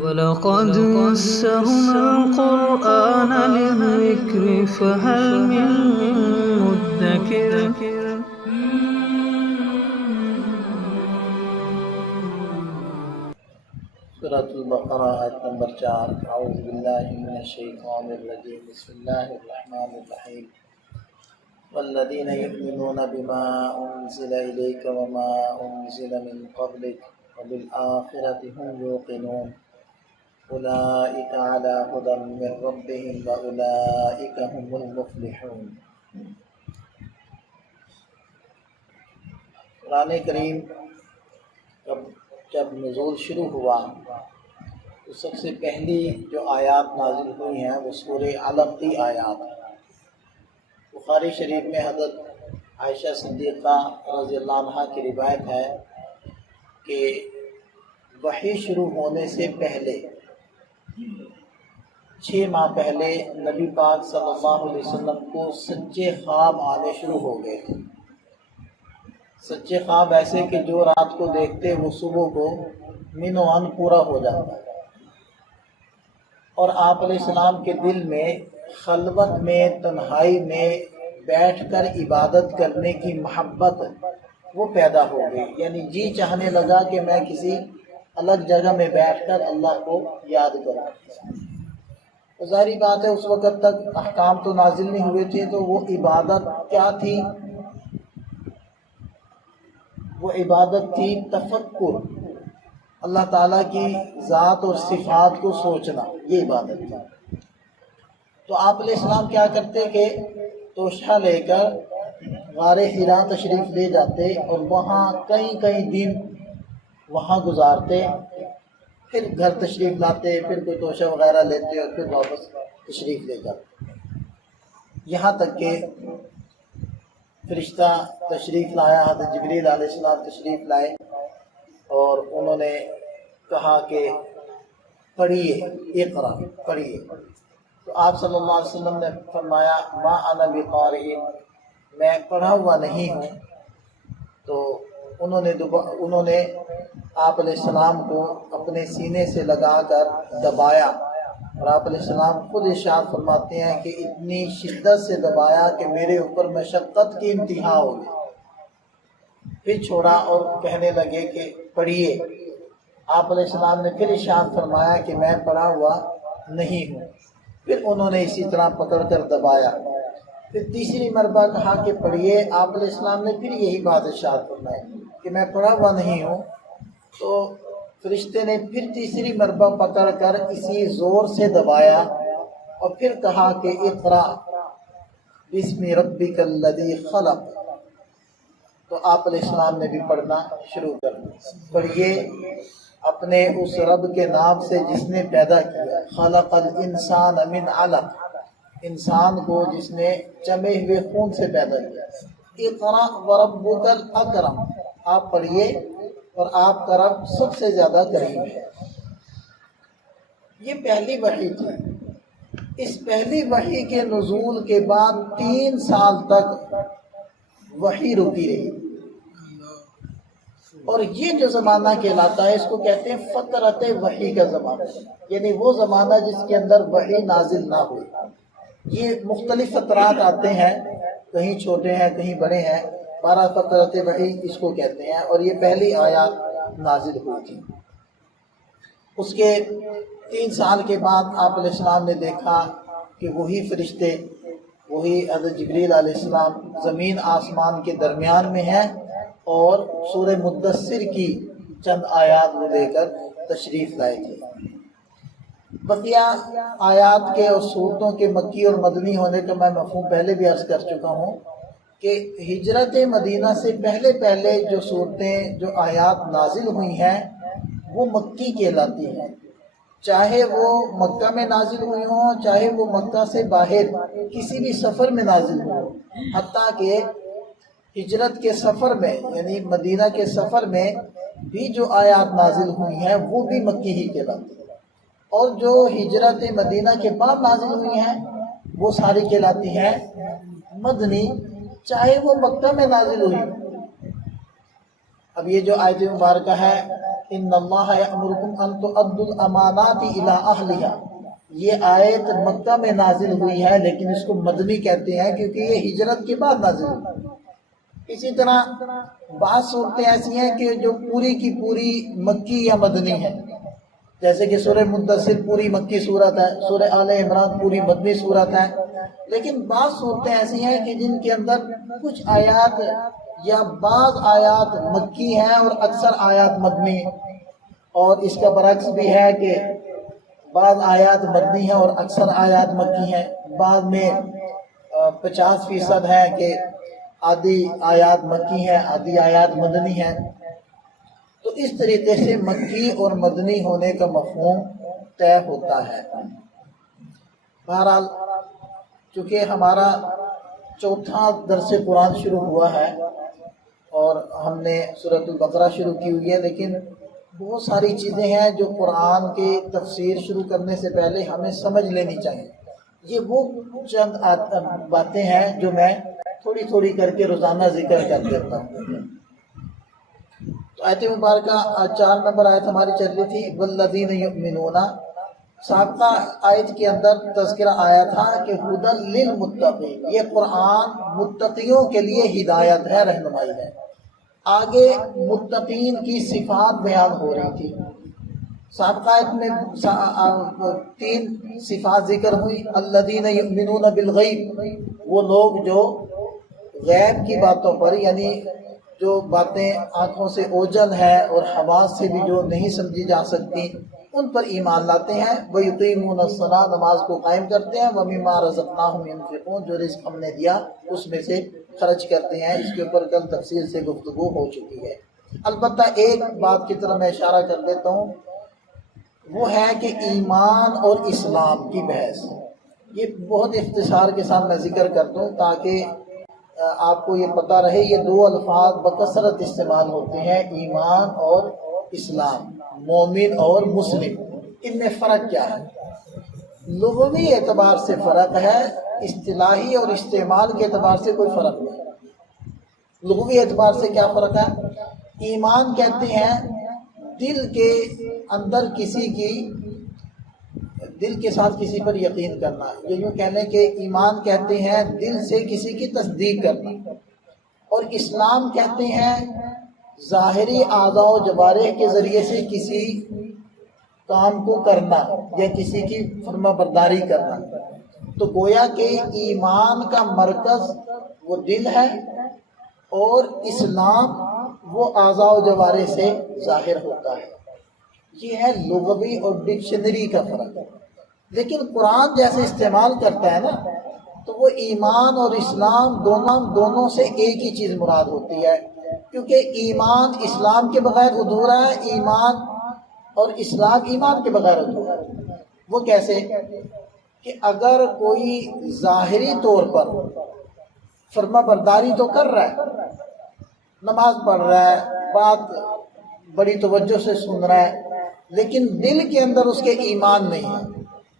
وَلَقَدْ يَسَّرْنَا الْقُرْآنَ لِلذِّكْرِ فَهَلْ مِن مُّدَّكِرٍ سورۃ البقرہ آیت نمبر 4 اعوذ باللہ من الشیطان الرجیم بسم اللہ الرحمن الرحیم والذین یؤمنون بما انزل الیک وما انزل من قبلک وبالآخرۃ هم یوقنون اولئک علی ھدی من ربہم واولئک هم المفلحون۔ قرآن کریم جب نزول شروع ہوا تو سب سے پہلی جو آیات نازل ہوئی ہیں وہ سورہ علق کی آیات ہیں۔ بخاری شریف میں حضرت عائشہ صدیقہ رضی اللہ عنہ کی روایت ہے کہ وحی شروع ہونے سے پہلے 6 ماہ پہلے نبی پاک صلی اللہ علیہ وسلم کو سچے خواب آنے شروع ہو گئے تھے۔ سچے خواب ایسے کہ جو رات کو دیکھتے وہ صبح کو من و عن پورا ہو جاتا ہے، اور آپ علیہ السلام کے دل میں خلوت میں تنہائی میں بیٹھ کر عبادت کرنے کی محبت وہ پیدا ہو گئی، یعنی جی چاہنے لگا کہ میں کسی الگ جگہ میں بیٹھ کر اللہ کو یاد کروں۔ تو ظاہری بات ہے اس وقت تک احکام تو نازل نہیں ہوئے تھے، تو وہ عبادت کیا تھی؟ وہ عبادت تھی تفکر، اللہ تعالیٰ کی ذات اور صفات کو سوچنا، یہ عبادت تھی۔ تو آپ علیہ السلام کیا کرتے کہ توشہ لے کر غار حرا تشریف لے جاتے اور وہاں کئی دن وہاں گزارتے، پھر گھر تشریف لاتے، پھر کوئی توشہ وغیرہ لیتے اور پھر واپس تشریف لے جاتے، یہاں تک کہ فرشتہ تشریف لایا، حضرت جبریل علیہ السلام تشریف لائے اور انہوں نے کہا کہ پڑھیے، اقرا پڑھیے۔ تو آپ صلی اللہ علیہ وسلم نے فرمایا ما انا بقارئ، میں پڑھا ہوا نہیں ہوں۔ تو انہوں نے آپ علیہ السلام کو اپنے سینے سے لگا کر دبایا، اور آپ علیہ السلام خود ارشاد فرماتے ہیں کہ اتنی شدت سے دبایا کہ میرے اوپر مشقت کی انتہا ہو گئی۔ پھر چھوڑا اور کہنے لگے کہ پڑھیے۔ آپ علیہ السلام نے پھر ارشاد فرمایا کہ میں پڑھا ہوا نہیں ہوں۔ پھر انہوں نے اسی طرح پکڑ کر دبایا، پھر تیسری مرتبہ کہا کہ پڑھیے۔ آپ علیہ السلام نے پھر یہی بات ارشاد فرمائی کہ میں پڑھا ہوا نہیں ہوں۔ تو فرشتے نے پھر تیسری مرتبہ پکڑ کر اسی زور سے دبایا اور پھر کہا کہ اقرا بسم ربک الذی خلق۔ تو آپ علیہ السلام نے بھی پڑھنا شروع کر دیا، پڑھیے اپنے اس رب کے نام سے جس نے پیدا کیا، خلق الانسان من علق، انسان کو جس نے جمے ہوئے خون سے پیدا کیا۔ اقرا وربک الاکرم، آپ پڑھیے اور آپ کا رب سب سے زیادہ کریم ہے۔ یہ پہلی وحی تھی۔ اس پہلی وحی کے نزول کے بعد 3 سال تک وحی رکی رہی، اور یہ جو زمانہ کہلاتا ہے اس کو کہتے ہیں فترت وحی کا زمانہ، یعنی وہ زمانہ جس کے اندر وحی نازل نہ ہوئی۔ یہ مختلف فترات آتے ہیں، کہیں چھوٹے ہیں کہیں بڑے ہیں، 12 فترت وحی اس کو کہتے ہیں، اور یہ پہلی آیات نازل ہوئی تھی۔ اس کے 3 سال کے بعد آپ علیہ السلام نے دیکھا کہ وہی فرشتے، وہی حضرت جبریل علیہ السلام زمین آسمان کے درمیان میں ہیں، اور سورہ مدثر کی چند آیات وہ لے کر تشریف لائے تھے۔ بقیہ آیات کے اور صورتوں کے مکی اور مدنی ہونے کا میں مفہوم پہلے بھی عرض کر چکا ہوں کہ ہجرت مدینہ سے پہلے جو صورتیں، جو آیات نازل ہوئی ہیں وہ مکی کہلاتی ہیں، چاہے وہ مکہ میں نازل ہوئی ہوں، چاہے وہ مکہ سے باہر کسی بھی سفر میں نازل ہوں، حتیٰ کہ ہجرت کے سفر میں یعنی مدینہ کے سفر میں بھی جو آیات نازل ہوئی ہیں وہ بھی مکی ہی کہلاتی ہیں، اور جو ہجرت مدینہ کے بعد نازل ہوئی ہیں وہ ساری کہلاتی ہیں مدنی، چاہے وہ مکہ میں نازل ہوئی۔ اب یہ جو آیت مبارکہ ہے ان اللہ یأمرکم ان تؤدوا الامانات الی اہلہا، یہ آیت مکہ میں نازل ہوئی ہے لیکن اس کو مدنی کہتے ہیں کیونکہ یہ ہجرت کے بعد نازل ہوئی۔ اسی طرح بعض صورتیں ایسی ہیں کہ جو پوری کی پوری مکی یا مدنی ہیں، جیسے کہ سورہ مدثر پوری مکی صورت ہے، سورہ آل عمران پوری مدنی صورت ہے، لیکن بعض صورتیں ایسی ہیں کہ جن کے اندر کچھ آیات یا بعض آیات مکی ہیں اور اکثر آیات مدنی، اور اس کا برعکس بھی ہے کہ بعض آیات مدنی ہیں اور اکثر آیات مکی ہیں، بعض میں 50% ہے کہ آدھی آیات مکی ہیں آدھی آیات مدنی ہیں۔ تو اس طریقے سے مکی اور مدنی ہونے کا مفہوم طے ہوتا ہے۔ بہرحال چونکہ ہمارا چوتھا درس قرآن شروع ہوا ہے اور ہم نے سورۃ البقرہ شروع کی ہوئی ہے، لیکن بہت ساری چیزیں ہیں جو قرآن کی تفسیر شروع کرنے سے پہلے ہمیں سمجھ لینی چاہیے۔ یہ وہ چند باتیں ہیں جو میں تھوڑی تھوڑی کر کے روزانہ ذکر کر دیتا ہوں۔ تو آیت مبارکہ 4 نمبر آیت ہماری چل رہی تھی والذین یؤمنون۔ سابقہ آیت کے اندر تذکرہ آیا تھا کہ ھدی للمتقین، یہ قرآن متقیوں کے لیے ہدایت ہے، رہنمائی ہے۔ آگے متقین کی صفات بیان ہو رہی تھی۔ سابقہ آیت میں 3 صفات ذکر ہوئی، الذین یؤمنون بالغیب، وہ لوگ جو غیب کی باتوں پر، یعنی جو باتیں آنکھوں سے اوجھل ہے اور حواس سے بھی جو نہیں سمجھی جا سکتی ان پر ایمان لاتے ہیں، وَيُقِيمُونَ الصَّلَاةَ، نماز کو قائم کرتے ہیں، وَمِمَّا رَزَقْنَاهُمْ يُنْفِقُونَ، جو رزق ہم نے دیا اس میں سے خرچ کرتے ہیں۔ اس کے اوپر کل تفصیل سے گفتگو ہو چکی ہے۔ البتہ ایک بات کی طرف میں اشارہ کر دیتا ہوں، وہ ہے کہ ایمان اور اسلام کی بحث، یہ بہت اختصار کے ساتھ میں ذکر کرتا ہوں تاکہ آپ کو یہ پتہ رہے یہ 2 الفاظ بکثرت استعمال ہوتے ہیں، ایمان اور اسلام، مومن اور مسلم، ان میں فرق کیا ہے؟ لغوی اعتبار سے فرق ہے، اصطلاحی اور استعمال کے اعتبار سے کوئی فرق نہیں۔ لغوی اعتبار سے کیا فرق ہے؟ ایمان کہتے ہیں دل کے اندر دل کے ساتھ کسی پر یقین کرنا، یا یوں کہہ لیں کہ ایمان کہتے ہیں دل سے کسی کی تصدیق کرنا، اور اسلام کہتے ہیں ظاہری اعضاء و جوارح کے ذریعے سے کسی کام کو کرنا یا کسی کی فرما برداری کرنا۔ تو گویا کہ ایمان کا مرکز وہ دل ہے اور اسلام وہ اعضاء و جوارح سے ظاہر ہوتا ہے۔ یہ ہے لغوی اور ڈکشنری کا فرق۔ لیکن قرآن جیسے استعمال کرتا ہے نا، تو وہ ایمان اور اسلام دونوں سے ایک ہی چیز مراد ہوتی ہے، کیونکہ ایمان اسلام کے بغیر ادھورا ہے، ایمان اور اسلام ایمان کے بغیر ادھورا ہے۔ وہ کیسے؟ کہ اگر کوئی ظاہری طور پر فرما برداری تو کر رہا ہے، نماز پڑھ رہا ہے، بات بڑی توجہ سے سن رہا ہے، لیکن دل کے اندر اس کے ایمان نہیں ہے۔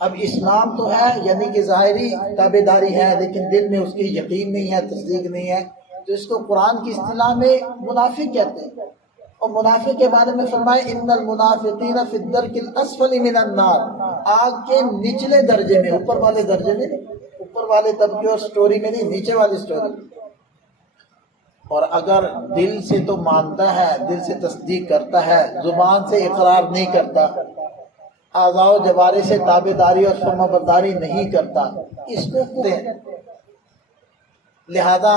اب اسلام تو ہے یعنی کہ ظاہری تابعداری ہے، لیکن دل میں اس کی یقین نہیں ہے، تصدیق نہیں ہے، تو اس کو قرآن کی اصطلاح میں منافق کہتے ہیں۔ اور منافق کے بارے میں فرمائے ان المنافقین فی الدرک الاسفل من النار، آگ کے نچلے درجے میں، اوپر والے درجے میں نہیں، اوپر والے طبقے اور سٹوری میں نہیں، نیچے والی سٹوری۔ اور اگر دل سے تو مانتا ہے، دل سے تصدیق کرتا ہے، زبان سے اقرار نہیں کرتا، اعضاء و جوارح سے تابعداری اور فرما برداری نہیں کرتا، اس کو کہتے ہیں۔ لہذا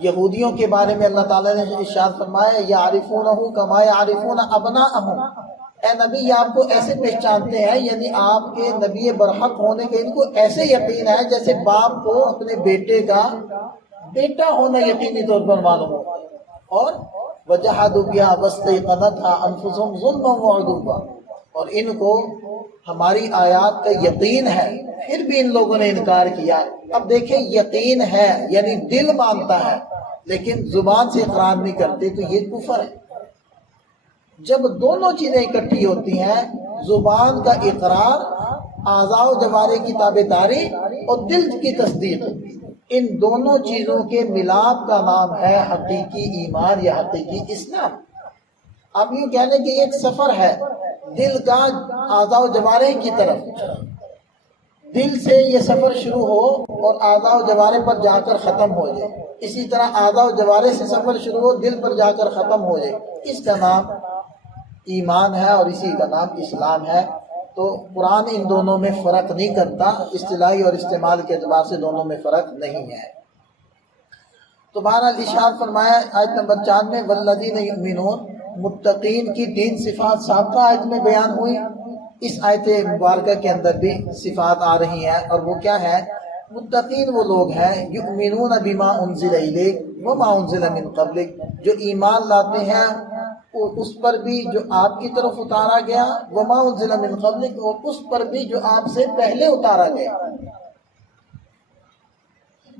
یہودیوں کے بارے میں اللہ تعالیٰ نے ارشاد فرمایا یعرفونہ کما یعرفون ابناءہم، اے نبی یہ آپ کو ایسے پہچانتے ہیں، یعنی آپ کے نبی برحق ہونے کے ان کو ایسے یقین ہے جیسے باپ کو اپنے بیٹے کا بیٹا ہونا یقینی طور پر معلوم ہو۔ اور وجحدوا بہا واستیقنتھا انفسہم ظلما وعلوا، اور ان کو ہماری آیات کا یقین ہے پھر بھی ان لوگوں نے انکار کیا۔ اب دیکھیں یقین ہے یعنی دل مانتا ہے لیکن زبان سے اقرار نہیں کرتے، تو یہ کفر ہے۔ جب دونوں چیزیں اکٹھی ہوتی ہیں، زبان کا اقرار، اعضاء و جوارح کی تابعداری اور دل کی تصدیق، ان دونوں چیزوں کے ملاپ کا نام ہے حقیقی ایمان یا حقیقی اسلام۔ آپ یوں کہہ لیں کہ ایک سفر ہے دل کا اعضاء و جوارح کی طرف، دل سے یہ سفر شروع ہو اور اعضاء و جوارح پر جا کر ختم ہو جائے، اسی طرح اعضاء و جوارح سے سفر شروع ہو دل پر جا کر ختم ہو جائے، اس کا نام ایمان ہے اور اسی کا نام اسلام ہے۔ تو قرآن ان دونوں میں فرق نہیں کرتا، اصطلاحی اور استعمال کے اعتبار سے دونوں میں فرق نہیں ہے۔ تو بہرحال ارشاد فرمایا آیت نمبر 4 میں والذین یؤمنون، متقین کی 3 صفات سابقہ آیت میں بیان ہوئی، اس آیت مبارکہ کے اندر بھی صفات آ رہی ہیں، اور وہ کیا ہے؟ متقین وہ لوگ ہیں یؤمنون بما انزل الیک وما انزل من قبلک، جو ایمان لاتے ہیں اس پر بھی جو آپ کی طرف اتارا گیا، وما انزل من قبلک، اور اس پر بھی جو آپ سے پہلے اتارا گیا۔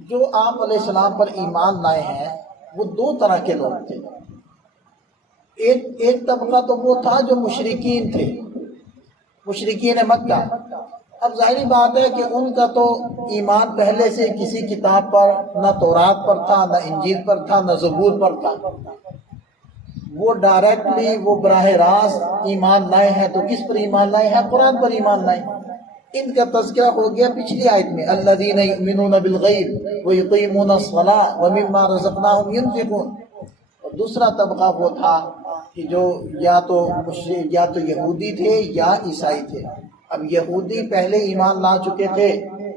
جو آپ علیہ السلام پر ایمان لائے ہیں وہ 2 طرح کے لوگ تھے۔ ایک طبقہ تو وہ تھا جو مشرکین تھے، مشرکین مکہ۔ اب ظاہری بات ہے کہ ان کا تو ایمان پہلے سے کسی کتاب پر، نہ تورات پر تھا، نہ انجیل پر تھا، نہ زبور پر تھا۔ وہ ڈائریکٹلی، وہ براہ راست ایمان لائے ہیں، تو کس پر ایمان لائے ہیں؟ قرآن پر ایمان لائے۔ ان کا تذکرہ ہو گیا پچھلی آیت میں، الذین یؤمنون بالغیب ویقیمون الصلاۃ ومما رزقناہم ینفقون۔ اور دوسرا طبقہ وہ تھا کہ جو یا تو یہودی تھے یا عیسائی تھے۔ اب یہودی پہلے ایمان لا چکے تھے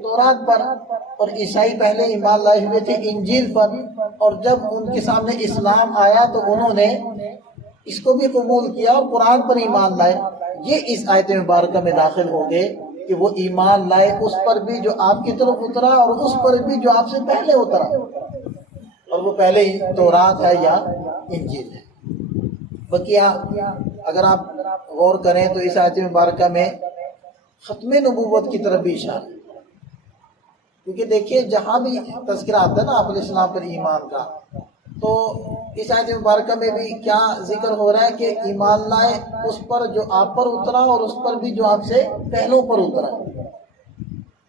تورات پر، اور عیسائی پہلے ایمان لائے ہوئے تھے انجیل پر، اور جب ان کے سامنے اسلام آیا تو انہوں نے اس کو بھی قبول کیا اور قرآن پر ایمان لائے۔ یہ اس آیت مبارکہ میں داخل ہو گئے کہ وہ ایمان لائے اس پر بھی جو آپ کی طرف اترا، اور اس پر بھی جو آپ سے پہلے اترا، اور وہ پہلے تورات ہے یا انجیل ہے۔ بقیہ اگر آپ غور کریں تو اس آیت مبارکہ میں ختم نبوت کی طرف بھی اشارہ ہے، کیونکہ دیکھیے جہاں بھی تذکرہ آتا ہے نا آپ علیہ السلام پر ایمان کا، تو اس آیت مبارکہ میں بھی کیا ذکر ہو رہا ہے کہ ایمان لائے اس پر جو آپ پر اترا، اور اس پر بھی جو آپ سے پہلوں پر اترا۔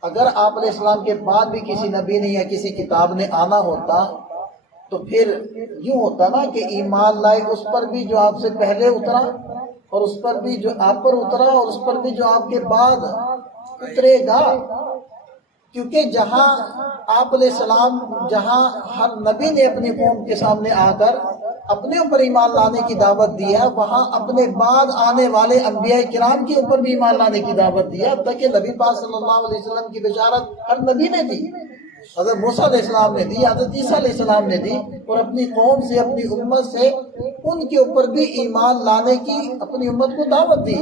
اگر آپ علیہ السلام کے بعد بھی کسی نبی نے یا کسی کتاب نے آنا ہوتا تو پھر یوں ہوتا نا کہ ایمان لائے اس پر بھی جو آپ سے پہلے اترا، اور اس پر بھی جو آپ پر اترا، اور اس پر بھی جو آپ کے بعد اترے گا۔ کیونکہ جہاں آپ علیہ السلام، جہاں ہر نبی نے اپنی قوم کے سامنے آ کر اپنے اوپر ایمان لانے کی دعوت دی ہے، وہاں اپنے بعد آنے والے انبیاء کرام کے اوپر بھی ایمان لانے کی دعوت دی ہے، تاکہ نبی پاک صلی اللہ علیہ وسلم کی بشارت ہر نبی نے دی، حضرت موسیٰ علیہ السلام نے دی، حضرت عیسیٰ علیہ السلام نے دی، اور اپنی قوم سے، اپنی امت سے ان کے اوپر بھی ایمان لانے کی اپنی امت کو دعوت دی۔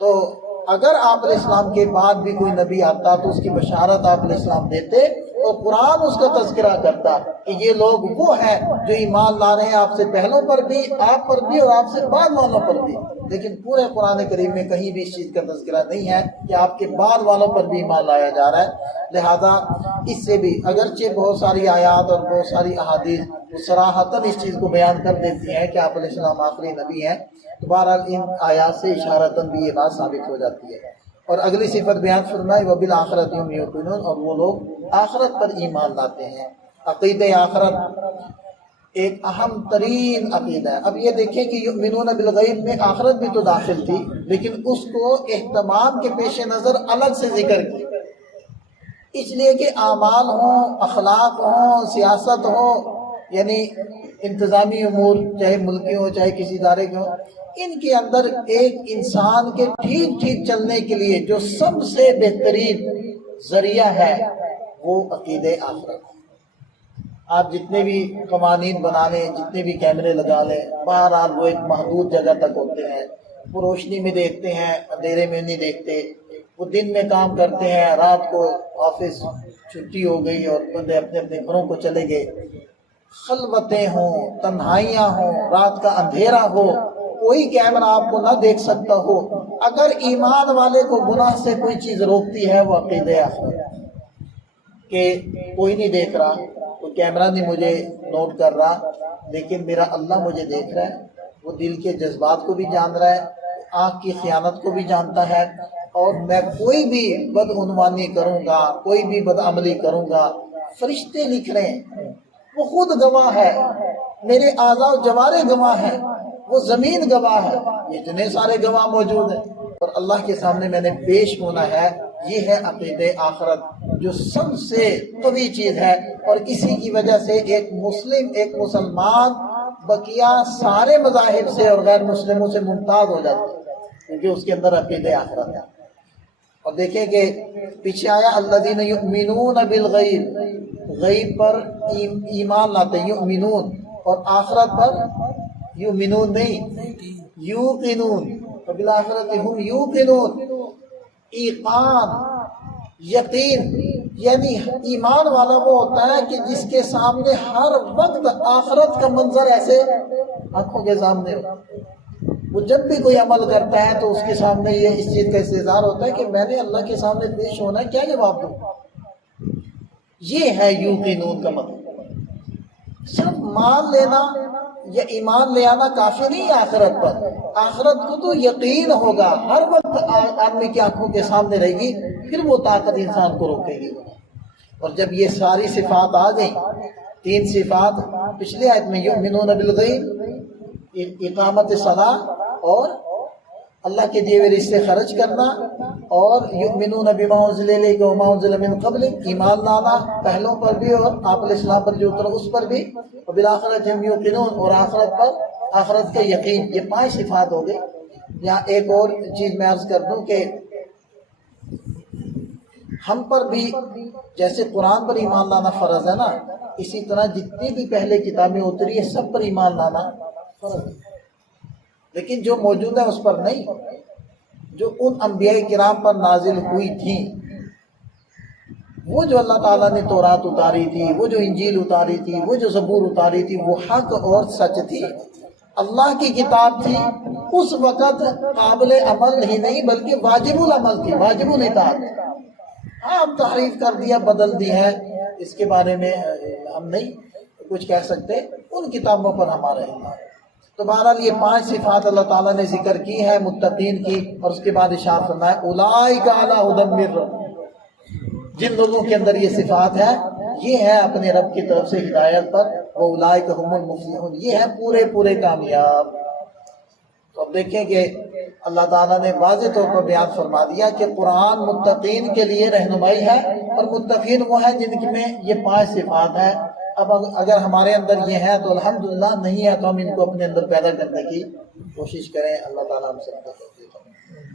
تو اگر آپ علیہ السلام کے بعد بھی کوئی نبی آتا تو اس کی بشارت آپ علیہ السلام دیتے، اور قرآن اس کا تذکرہ کرتا کہ یہ لوگ وہ ہیں جو ایمان لا رہے ہیں آپ سے پہلوں پر بھی، آپ پر بھی، اور آپ سے بعد والوں پر بھی۔ لیکن پورے قرآن کریم میں کہیں بھی اس چیز کا تذکرہ نہیں ہے کہ آپ کے بعد والوں پر بھی ایمان لایا جا رہا ہے۔ لہذا اس سے بھی اگرچہ بہت ساری آیات اور بہت ساری احادیث صراحتاً اس چیز کو بیان کر دیتی ہیں کہ آپ علیہ السلام آخری نبی ہیں، تو بہرحال ان آیات سے اشارتاً بھی یہ بات ثابت ہو جاتی ہے۔ اور اگلی صفت بیان فرمائی وبالآخرۃ هم یوقنون، اور وہ لوگ آخرت پر ایمان لاتے ہیں۔ عقیدہ آخرت ایک اہم ترین عقیدہ ہے۔ اب یہ دیکھیں کہ یؤمنون بالغیب میں آخرت بھی تو داخل تھی، لیکن اس کو اہتمام کے پیش نظر الگ سے ذکر کی، اس لیے کہ اعمال ہوں، اخلاق ہوں، سیاست ہو، یعنی انتظامی امور چاہے ملکی ہو چاہے کسی ادارے کے ہو، ان کے اندر ایک انسان کے ٹھیک ٹھیک چلنے کے لیے جو سب سے بہترین ذریعہ ہے وہ عقیدہ آخرت۔ آپ جتنے بھی قوانین بنا لیں، جتنے بھی کیمرے لگا لیں، بہرحال وہ ایک محدود جگہ تک ہوتے ہیں۔ وہ روشنی میں دیکھتے ہیں، اندھیرے میں نہیں دیکھتے۔ وہ دن میں کام کرتے ہیں، رات کو آفس چھٹی ہو گئی اور بندے اپنے اپنے گھروں کو چلے گئے۔ خلوتیں ہوں، تنہائیاں ہوں، رات کا اندھیرا ہو، کوئی کیمرہ آپ کو نہ دیکھ سکتا ہو، اگر ایمان والے کو گناہ سے کوئی چیز روکتی ہے وہ عقیدہ آخرت، کہ کوئی نہیں دیکھ رہا، کوئی کیمرہ نہیں مجھے نوٹ کر رہا، لیکن میرا اللہ مجھے دیکھ رہا ہے، وہ دل کے جذبات کو بھی جان رہا ہے، آنکھ کی خیانت کو بھی جانتا ہے، اور میں کوئی بھی بدعنوانی کروں گا، کوئی بھی بدعملی کروں گا، فرشتے لکھ رہے ہیں، وہ خود گواہ ہے، میرے اعضاء و جوارح گواہ ہیں وہ زمین گواہ ہے، اتنے سارے گواہ موجود ہیں، اور اللہ کے سامنے میں نے پیش ہونا ہے۔ یہ ہے عقیدہ آخرت جو سب سے قوی چیز ہے، اور اسی کی وجہ سے ایک مسلم، ایک مسلمان بقیہ سارے مذاہب سے اور غیر مسلموں سے ممتاز ہو جاتا ہے، کیونکہ اس کے اندر عقیدہ آخرت ہے۔ اور دیکھیں کہ پیچھے آیا الذین یؤمنون بالغیب، غیب پر ایمان لاتے ہیں، یؤمنون، اور آخرت پر یؤمنون نہیں، یوقنون، وبالآخرۃ ہم یوقنون، ایقان، یقین، یعنی ایمان والا وہ ہوتا ہے کہ جس کے سامنے ہر وقت آخرت کا منظر ایسے آنکھوں کے سامنے ہو، وہ جب بھی کوئی عمل کرتا ہے تو اس کے سامنے یہ اس چیز کا استحضار ہوتا ہے کہ میں نے اللہ کے سامنے پیش ہونا ہے، کیا جواب دوں؟ یہ ہے یوقنون کا مطلب۔ صرف مان لینا یا ایمان لے آنا کافی نہیں ہے آخرت پر، آخرت کو تو یقین ہوگا، ہر وقت آدمی کی آنکھوں کے سامنے رہے گی، پھر وہ طاقت انسان کو روکے گی۔ اور جب یہ ساری صفات آ گئیں، 3 صفات پچھلی آیت میں، یؤمنون بالغیب، اقامت صلاۃ، اور اللہ کے دیے ہوئے رزق خرچ کرنا، اور یؤمنون بما انزل الیک وما انزل من قبلک، ایمان لانا پہلوں پر بھی اور آپ علیہ السلام پر جو اترا اس پر بھی، وبالآخرۃ ہم یوقنون، اور آخرت پر آخرت کا یقین۔ یہ 5 صفات ہو گئے۔ یہاں ایک اور چیز میں عرض کر دوں کہ ہم پر بھی جیسے قرآن پر ایمان لانا فرض ہے نا، اسی طرح جتنی بھی پہلے کتابیں اتری ہیں سب پر ایمان لانا فرض ہے، لیکن جو موجود ہے اس پر نہیں، جو ان انبیاء کرام پر نازل ہوئی تھیں، وہ جو اللہ تعالیٰ نے تورات اتاری تھی، وہ جو انجیل اتاری تھی، وہ جو زبور اتاری تھی، وہ حق اور سچ تھی، اللہ کی کتاب تھی، اس وقت قابل عمل ہی نہیں بلکہ واجب العمل تھی، واجب الاطاعت۔ آپ تحریف کر دیا، بدل دی ہے، اس کے بارے میں ہم نہیں کچھ کہہ سکتے، ان کتابوں پر ہمارا ایمان۔ تو بہرحال یہ 5 صفات اللہ تعالیٰ نے ذکر کی ہے متقین کی، اور اس کے بعد ارشاد فرمایا اولئک علی ھدی من ربہم، جن لوگوں کے اندر یہ صفات ہے، یہ ہے اپنے رب کی طرف سے ہدایت پر، واولئک ھم المفلحون، یہ ہے پورے کامیاب۔ تو اب دیکھیں کہ اللہ تعالیٰ نے واضح طور پر بیان فرما دیا کہ قرآن متقین کے لیے رہنمائی ہے، اور متقین وہ ہیں جن میں یہ 5 صفات ہیں۔ اب اگر ہمارے اندر یہ ہے تو الحمدللہ، نہیں ہے تو ہم ان کو اپنے اندر پیدا کرنے کی کوشش کریں۔ اللہ تعالیٰ ہم سب کو